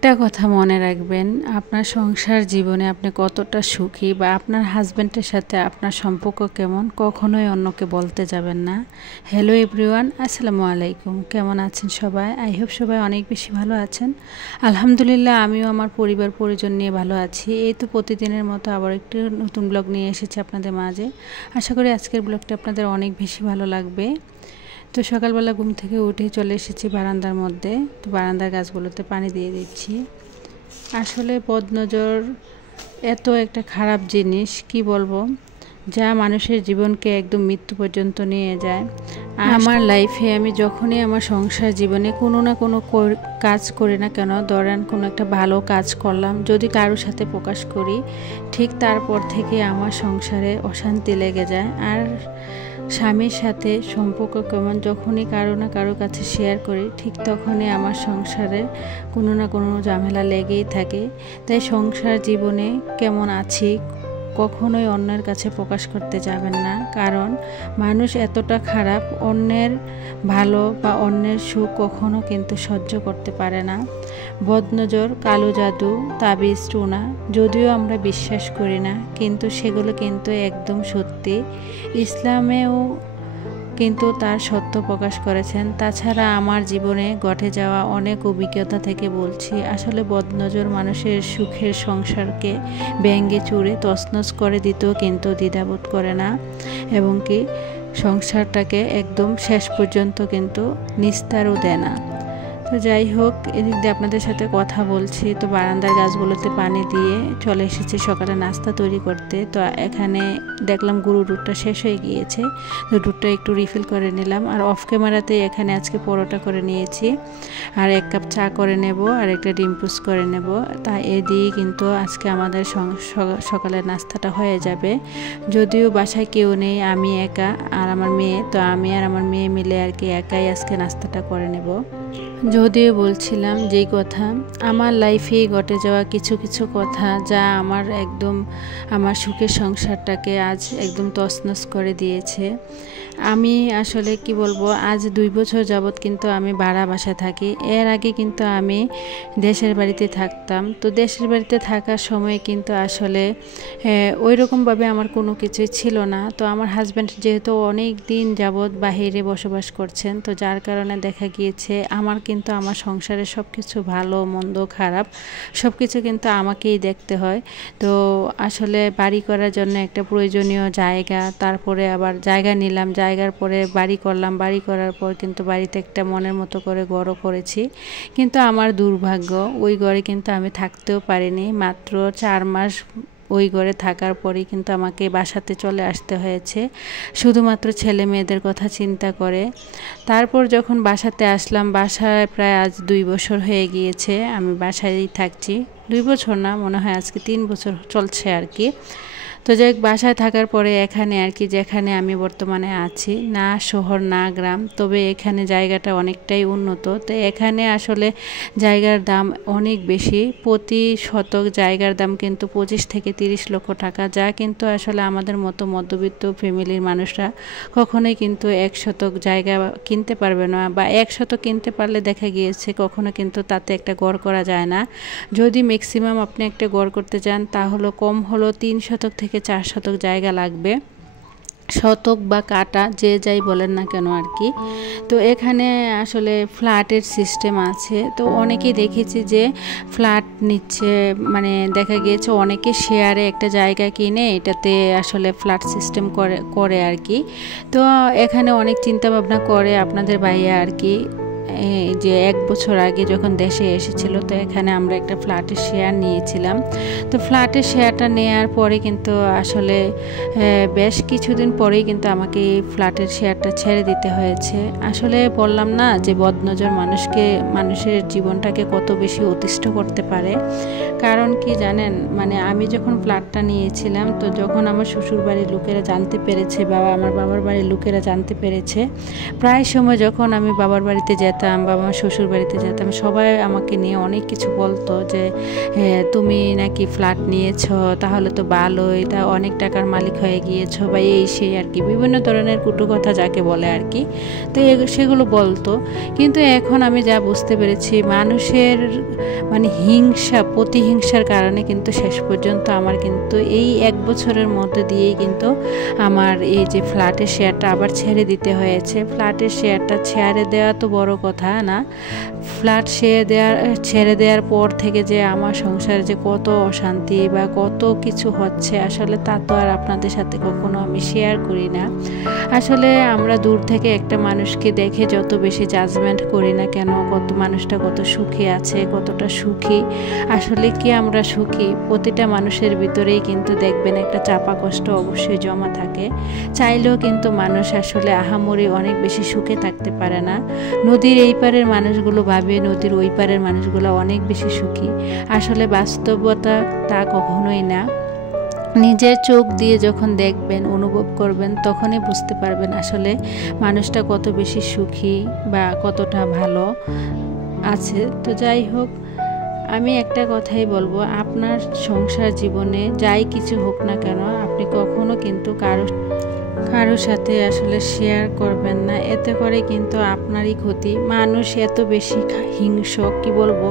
একটা কথা মনে রাখবেন, আপনার সংসার জীবনে আপনি কতটা সুখী বা আপনার হাজব্যান্ডের সাথে আপনার সম্পর্ক কেমন কখনোই অন্যকে বলতে যাবেন না। হ্যালো এভরিওয়ান, আসসালামু আলাইকুম। কেমন আছেন সবাই? আই হোপ সবাই অনেক বেশি ভালো আছেন। আলহামদুলিল্লাহ, আমিও আমার পরিবার পরিজন নিয়ে ভালো আছি। এই তো প্রতিদিনের মতো আবার একটু নতুন ব্লগ নিয়ে এসেছি আপনাদের মাঝে। আশা করি আজকের ব্লগটা আপনাদের অনেক বেশি ভালো লাগবে। তো সকালবেলা ঘুম থেকে উঠে চলে এসেছি বারান্দার মধ্যে। তো বারান্দার গাছগুলোতে পানি দিয়ে দিচ্ছি। আসলে বদনজর এত একটা খারাপ জিনিস, কি বলবো, যা মানুষের জীবনকে একদম মৃত্যু পর্যন্ত নিয়ে যায়। আমার লাইফে আমি যখনই আমার সংসার জীবনে কোনো না কোনো কাজ করি না কেন, ধরেন কোনো একটা ভালো কাজ করলাম, যদি কারোর সাথে প্রকাশ করি, ঠিক তারপর থেকে আমার সংসারে অশান্তি লেগে যায়। আর স্বামীর সাথে সম্পর্ক কেমন যখনই কারো না কারো কাছে শেয়ার করি, ঠিক তখনই আমার সংসারে কোনো না কোনো ঝামেলা লেগেই থাকে। তাই সংসার জীবনে কেমন আছি কখনোই অন্যের কাছে প্রকাশ করতে যাবেন না, কারণ মানুষ এতটা খারাপ, অন্যের ভালো বা অন্যের সুখ কখনো কিন্তু সহ্য করতে পারে না। বদনজর, কালো জাদু, তাবিজ, টুনা যদিও আমরা বিশ্বাস করি না, কিন্তু সেগুলো কিন্তু একদম সত্যি। ইসলামেও কিন্তু তার সত্য প্রকাশ করেছেন। তাছাড়া আমার জীবনে ঘটে যাওয়া অনেক অভিজ্ঞতা থেকে বলছি, আসলে বদনজর মানুষের সুখের সংসারকে ভেঙে চুরে তছনছ করে দিতেও কিন্তু দ্বিধাবোধ করে না, এবং কি সংসারটাকে একদম শেষ পর্যন্ত কিন্তু নিস্তারও দেয় না। তো যাই হোক, এদিক দিয়ে আপনাদের সাথে কথা বলছি। তো বারান্দার গাছগুলোতে পানি দিয়ে চলে এসেছি সকালে নাস্তা তৈরি করতে। তো এখানে দেখলাম গরুর দুধটা শেষ হয়ে গিয়েছে, তো দুধটা একটু রিফিল করে নিলাম। আর অফ ক্যামেরাতে এখানে আজকে পরোটা করে নিয়েছি, আর 1 কাপ চা করে নেব, আর একটা ডিম পোচ করে নেব। তাই এ দিয়ে কিন্তু আজকে আমাদের সকালের নাস্তাটা হয়ে যাবে। যদিও বাসায় কেউ নেই, আমি একা আর আমার মেয়ে, তো আমি আর আমার মেয়ে মিলে আর কি একাই আজকে নাস্তাটা করে নেব। যদিও বলছিলাম যেই কথা, আমার লাইফে ঘটে যাওয়া কিছু কিছু কথা যা আমার সুখের সংসারটাকে আজ একদম তছনছ করে দিয়েছে। আমি আসলে কি বলবো, আজ 2 বছর যাবৎ কিন্তু আমি ভাড়া বাসায় থাকি। এর আগে কিন্তু আমি দেশের বাড়িতে থাকতাম। তো দেশের বাড়িতে থাকার সময় কিন্তু আসলে ওই রকমভাবে আমার কোনো কিছুই ছিল না। তো আমার হাজব্যান্ড যেহেতু অনেক দিন যাবৎ বাহিরে বসবাস করছেন, তো যার কারণে দেখা গিয়েছে আমার সংসারে সব কিছু ভালো মন্দ খারাপ সব কিছু কিন্তু আমাকেই দেখতে হয়। তো আসলে বাড়ি করার জন্য একটা প্রয়োজনীয় জায়গা, তারপরে আবার জায়গা নিলাম, জায়গার পরে বাড়ি করলাম, বাড়ি করার পর কিন্তু বাড়িতে একটা মনের মতো করে ঘরও করেছি। কিন্তু আমার দুর্ভাগ্য, ওই ঘরে কিন্তু আমি থাকতেও পারিনি। মাত্র 4 মাস ওই ঘরে থাকার পরেই কিন্তু আমাকে বাসাতে চলে আসতে হয়েছে, শুধুমাত্র ছেলে মেয়েদের কথা চিন্তা করে। তারপর যখন বাসাতে আসলাম, বাসায় প্রায় আজ 2 বছর হয়ে গিয়েছে আমি বাসায়ই থাকছি। 2 বছর না, মনে হয় আজকে 3 বছর চলছে আর কি। তো যাই বাসায় থাকার পরে এখানে আর কি, যেখানে আমি বর্তমানে আছি, না শহর না গ্রাম, তবে এখানে জায়গাটা অনেকটাই উন্নত। তো এখানে আসলে জায়গার দাম অনেক বেশি। প্রতি শতক জায়গার দাম কিন্তু 25 থেকে 30 লক্ষ টাকা, যা কিন্তু আসলে আমাদের মতো মধ্যবিত্ত ফ্যামিলির মানুষরা কখনোই কিন্তু 1 শতক জায়গা কিনতে পারবে না, বা 1 শতক কিনতে পারলে দেখা গিয়েছে কখনো কিন্তু তাতে একটা ঘর করা যায় না। যদি ম্যাক্সিমাম আপনি একটা ঘর করতে চান, তাহলে কম হলো 3 শতক থেকে 4 শতক জায়গা লাগবে, শতক বা কাটা যে যাই বলেন না কেন আর কি। তো এখানে আসলে ফ্ল্যাটের সিস্টেম আছে। তো অনেকেই দেখেছি যে ফ্ল্যাট নিচ্ছে, মানে দেখা গিয়েছে অনেকে শেয়ারে একটা জায়গা কিনে এটাতে আসলে ফ্ল্যাট সিস্টেম করে আর কি। তো এখানে অনেক চিন্তা ভাবনা করে আপনাদের ভাইয়া আর কি, যে 1 বছর আগে যখন দেশে এসেছিল, তো এখানে আমরা একটা ফ্ল্যাটের শেয়ার নিয়েছিলাম। তো ফ্ল্যাটের শেয়ারটা নেওয়ার পরে কিন্তু আসলে বেশ কিছুদিন পরেই কিন্তু আমাকে এই ফ্ল্যাটের শেয়ারটা ছেড়ে দিতে হয়েছে। আসলে বললাম না যে বদনজর মানুষের জীবনটাকে কত বেশি অতিষ্ঠ করতে পারে। কারণ কি জানেন, মানে আমি যখন ফ্ল্যাটটা নিয়েছিলাম, তো যখন আমার শ্বশুর বাড়ির লোকেরা জানতে পেরেছে, আমার বাবার বাড়ির লোকেরা জানতে পেরেছে, প্রায় সময় যখন আমি বাবার বাড়িতে যেতাম যেতাম বা আমার শ্বশুর বাড়িতে যেতাম, সবাই আমাকে নিয়ে অনেক কিছু বলতো যে তুমি নাকি ফ্ল্যাট নিয়েছো, তাহলে তো ভালোই, তা অনেক টাকার মালিক হয়ে গিয়েছো বা এই সেই আর কি, বিভিন্ন ধরনের কুটু কথা যাকে বলে আর কি। তো সেগুলো বলতো। কিন্তু এখন আমি যা বুঝতে পেরেছি, মানুষের মানে হিংসা, প্রতিহিংসার কারণে কিন্তু শেষ পর্যন্ত আমার কিন্তু এই 1 বছরের মধ্যে দিয়েই কিন্তু আমার এই যে ফ্ল্যাটের শেয়ারটা আবার ছেড়ে দিতে হয়েছে। ফ্ল্যাটের শেয়ারটা ছেড়ে দেওয়া তো বড় কথা না, ফ্ল্যাট ছেড়ে দেওয়ার পর থেকে যে আমার সংসারে যে কত অশান্তি বা কত কিছু হচ্ছে, আসলে তা তো আর আপনাদের সাথে কখনো আমি শেয়ার করি না। আসলে আমরা দূর থেকে একটা মানুষকে দেখে যত বেশি জাজমেন্ট করি না কেন, মানুষটা কত সুখী আছে, কতটা সুখী, আসলে কি আমরা সুখী? প্রতিটা মানুষের ভিতরেই কিন্তু দেখবেন একটা চাপা কষ্ট অবশ্যই জমা থাকে। চাইলেও কিন্তু মানুষ আসলে আহামরি অনেক বেশি সুখে থাকতে পারে না। নদীর এই পারের মানুষগুলো ভাবে নদীর ওই পারের মানুষগুলো অনেক বেশি সুখী, আসলে বাস্তবতা তা কখনোই না। নিজের চোখ দিয়ে যখন দেখবেন, অনুভব করবেন, তখনই বুঝতে পারবেন আসলে মানুষটা কত বেশি সুখী বা কতটা ভালো আছে। তো যাই হোক, আমি একটা কথাই বলবো, আপনার সংসার জীবনে যাই কিছু হোক না কেন, আপনি কখনো কিন্তু কারো সাথে আসলে শেয়ার করবেন না, এতে করে কিন্তু আপনারই ক্ষতি। মানুষ এত বেশি হিংস্র, কি বলবো,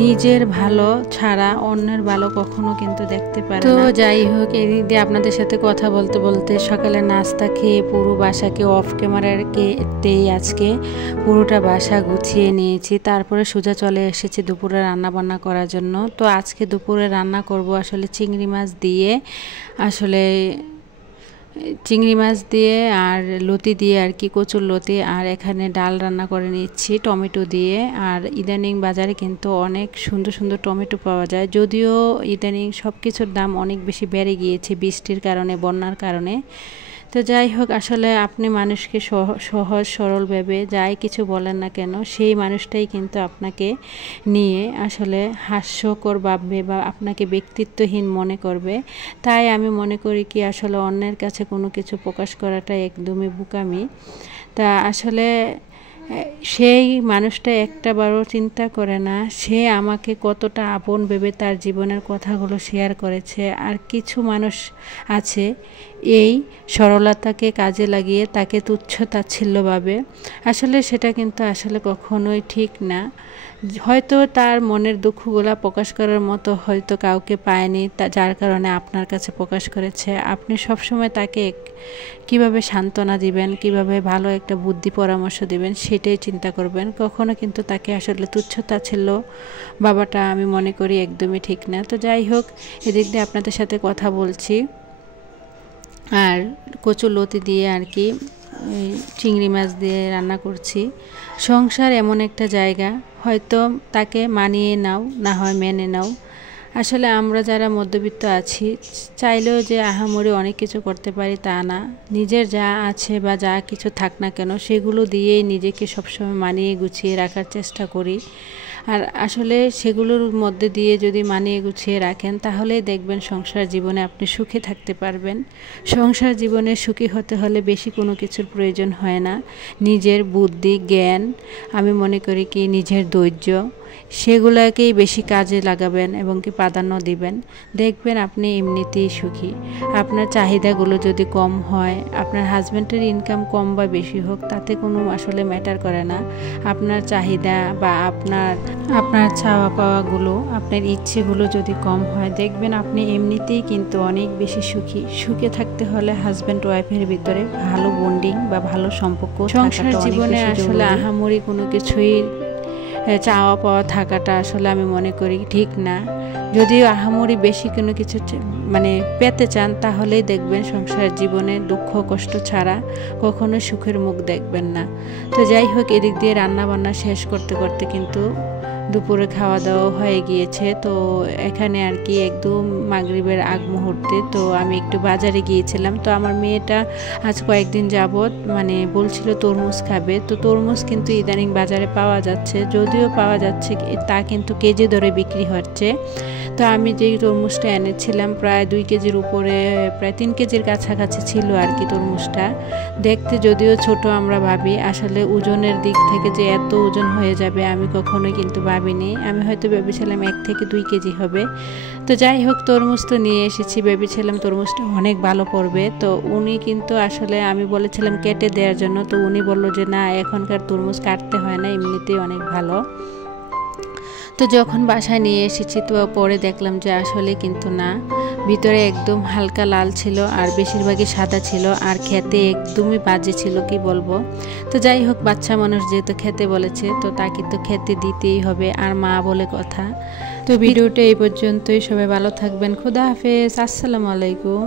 নিজের ভালো ছাড়া অন্যের ভালো কখনো কিন্তু দেখতে পারে না। তো যাই হোক, এদিক দিয়ে আপনাদের সাথে কথা বলতে বলতে সকালে নাস্তা খেয়ে পুরো বাসাকে অফ ক্যামেরাতেই আজকে পুরোটা বাসা গুছিয়ে নিয়েছি। তারপরে সোজা চলে এসেছি দুপুরে রান্না বান্না করার জন্য। তো আজকে দুপুরে রান্না করব আসলে চিংড়ি মাছ দিয়ে, আসলে চিংড়ি মাছ দিয়ে আর লতি দিয়ে আর কি, কচুর লতি, আর এখানে ডাল রান্না করে নিচ্ছি টমেটো দিয়ে। আর ইদানিং বাজারে কিন্তু অনেক সুন্দর সুন্দর টমেটো পাওয়া যায়, যদিও ইদানিং সব কিছুর দাম অনেক বেশি বেড়ে গিয়েছে বৃষ্টির কারণে, বন্যার কারণে। তো যাই হোক, আসলে আপনি মানুষকে সহজ সরল ভেবে যাই কিছু বলেন না কেন, সেই মানুষটাই কিন্তু আপনাকে নিয়ে আসলে হাস্যকর ভাববে বা আপনাকে ব্যক্তিত্বহীন মনে করবে। তাই আমি মনে করি কি, আসলে অন্যের কাছে কোনো কিছু প্রকাশ করাটা একদমই বোকামি। তা আসলে সেই মানুষটা একটাবারও চিন্তা করে না সে আমাকে কতটা আপন ভেবে তার জীবনের কথাগুলো শেয়ার করেছে। আর কিছু মানুষ আছে এই সরলতাকে কাজে লাগিয়ে তাকে তুচ্ছ তাচ্ছিল্য ভাবে, আসলে সেটা কিন্তু আসলে কখনোই ঠিক না। হয়তো তার মনের দুঃখগুলা প্রকাশ করার মতো হয়তো কাউকে পায়নি, যার কারণে আপনার কাছে প্রকাশ করেছে। আপনি সবসময় তাকে কিভাবে সান্ত্বনা দিবেন, কিভাবে ভালো একটা বুদ্ধি পরামর্শ দিবেন, সেটাই চিন্তা করবেন। কখনো কিন্তু তাকে আসলে তুচ্ছ তাচ্ছিল্য বাবাটা আমি মনে করি একদমই ঠিক না। তো যাই হোক, এদিক দিয়ে আপনাদের সাথে কথা বলছি আর কচুর লতি দিয়ে আর কি চিংড়ি মাছ দিয়ে রান্না করছি। সংসার এমন একটা জায়গা, হয়তো তাকে মানিয়ে নাও, না হয় মেনে নাও। আসলে আমরা যারা মধ্যবিত্ত আছি, চাইলেও যে আহামরি অনেক কিছু করতে পারি তা না। নিজের যা আছে বা যা কিছু থাক না কেন, সেগুলো দিয়েই নিজেকে সবসময় মানিয়ে গুছিয়ে রাখার চেষ্টা করি। আর আসলে সেগুলোর মধ্যে দিয়ে যদি মানিয়ে গুছিয়ে রাখেন, তাহলেই দেখবেন সংসার জীবনে আপনি সুখে থাকতে পারবেন। সংসার জীবনে সুখী হতে হলে বেশি কোনো কিছুর প্রয়োজন হয় না। নিজের বুদ্ধি, জ্ঞান, আমি মনে করি কি নিজের ধৈর্য, সেগুলোকেই বেশি কাজে লাগাবেন এবং কি প্রাধান্য দিবেন। দেখবেন আপনি এমনিতেই সুখী। আপনার চাহিদাগুলো যদি কম হয়, আপনার হাজব্যান্ডের ইনকাম কম বা বেশি হোক, তাতে কোনো আসলে ম্যাটার করে না। আপনার চাহিদা বা আপনার চাওয়া পাওয়াগুলো, আপনার ইচ্ছেগুলো যদি কম হয়, দেখবেন আপনি এমনিতেই কিন্তু অনেক বেশি সুখী। সুখে থাকতে হলে হাজব্যান্ড ওয়াইফের ভিতরে ভালো বন্ডিং বা ভালো সম্পর্ক। সংসার জীবনে আসলে আহামরি কোনো কিছুই চাওয়া পাওয়া থাকাটা আসলে আমি মনে করি ঠিক না। যদিও আহামরি বেশি কোনো কিছু মানে পেতে চান, তাহলেই দেখবেন সংসার জীবনে দুঃখ কষ্ট ছাড়া কখনো সুখের মুখ দেখবেন না। তো যাই হোক, এদিক দিয়ে রান্না বান্না শেষ করতে করতে কিন্তু দুপুরে খাওয়া দাওয়া হয়ে গিয়েছে। তো এখানে আর কি একদম মাগরিবের আগ মুহূর্তে তো আমি একটু বাজারে গিয়েছিলাম। তো আমার মেয়েটা আজ কয়েকদিন যাবত মানে বলছিল তরমুজ খাবে। তো তরমুজ কিন্তু ইদানিং বাজারে পাওয়া যাচ্ছে, যদিও পাওয়া যাচ্ছে তা কিন্তু কেজি দরে বিক্রি হচ্ছে। তো আমি যেই তরমুজটা এনেছিলাম প্রায় 2 কেজির উপরে, প্রায় 3 কেজির কাছাকাছি ছিল আর কি তরমুজটা। দেখতে যদিও ছোট আমরা ভাবি, আসলে ওজনের দিক থেকে যে এত ওজন হয়ে যাবে আমি কখনোই কিন্তু ভাবিনি। আমি হয়তো ভেবেছিলাম 1 থেকে 2 কেজি হবে। তো যাই হোক, তরমুজ তো নিয়ে এসেছি, ভেবেছিলাম তরমুজটা অনেক ভালো পড়বে। তো উনি কিন্তু আসলে আমি বলেছিলাম কেটে দেওয়ার জন্য, তো উনি বললো যে না, এখনকার তরমুজ কাটতে হয় না, এমনিতেই অনেক ভালো। তো যখন বাসায় নিয়ে এসেছি তো পরে দেখলাম যে আসলে কিন্তু না, ভিতরে একদম হালকা লাল ছিল আর বেশিরভাগই সাদা ছিল, আর খেতে একদমই বাজে ছিল, কি বলবো। তো যাই হোক, বাচ্চা মানুষ যেহেতু খেতে বলেছে তো তাকে তো খেতে দিতেই হবে, আর মা বলে কথা। তো ভিডিওটা এই পর্যন্তই, সবাই ভালো থাকবেন, খুদা হাফেজ, আসসালামু আলাইকুম।